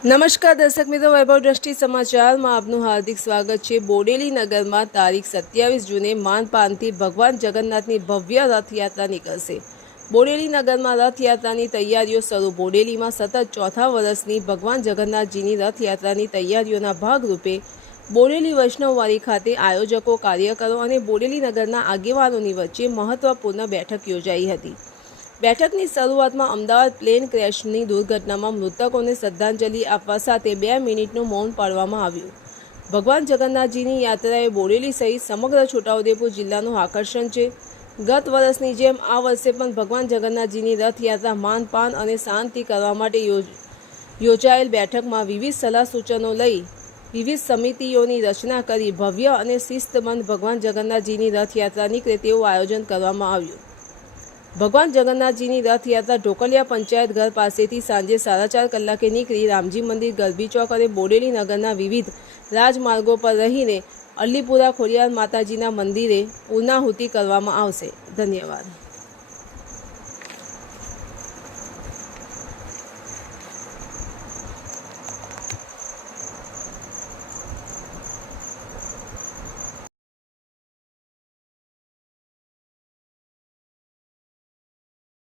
નમસ્કાર દર્શક મિત્રો, વૈભવ દ્રષ્ટિ સમાચારમાં આપનું હાર્દિક સ્વાગત છે. બોડેલી નગરમાં તારીખ સત્યાવીસ જૂને માનપાનથી ભગવાન જગન્નાથની ભવ્ય રથયાત્રા નીકળશે. બોડેલી નગરમાં રથયાત્રાની તૈયારીઓ શરૂ. બોડેલીમાં સતત ચોથા વર્ષની ભગવાન જગન્નાથજીની રથયાત્રાની તૈયારીઓના ભાગરૂપે બોડેલી વૈષ્ણવવાડી ખાતે આયોજકો, કાર્યકરો અને બોડેલી નગરના આગેવાનોની વચ્ચે મહત્વપૂર્ણ બેઠક યોજાઈ હતી. બેઠકની શરૂઆતમાં અમદાવાદ પ્લેન ક્રેશની દુર્ઘટનામાં મૃતકોને શ્રદ્ધાંજલિ આપવા સાથે બે મિનિટનું મૌન પાડવામાં આવ્યું. ભગવાન જગન્નાથજીની યાત્રાએ બોરેલી સહિત સમગ્ર છોટાઉદેપુર જિલ્લાનું આકર્ષણ છે. ગત વર્ષની જેમ આ વર્ષે પણ ભગવાન જગન્નાથજીની રથયાત્રા માનપાન અને શાંતિ કરવા માટે યોજાયેલ બેઠકમાં વિવિધ સલાહ સૂચનો લઈ વિવિધ સમિતિઓની રચના કરી ભવ્ય અને શિસ્તબંધ ભગવાન જગન્નાથજીની રથયાત્રા નીકળે તેવું આયોજન કરવામાં આવ્યું. ભગવાન જગન્નાથજીની રથયાત્રા ઢોકલિયા પંચાયત ઘર પાસેથી સાંજે સાડા ચાર કલાકે નીકળી રામજી મંદિર ગરબી ચોક અને બોડેલી નગરના વિવિધ રાજમાર્ગો પર રહીને અલ્લીપુરા ખોડિયાર માતાજીના મંદિરે પૂર્ણાહુતિ કરવામાં આવશે. ધન્યવાદ.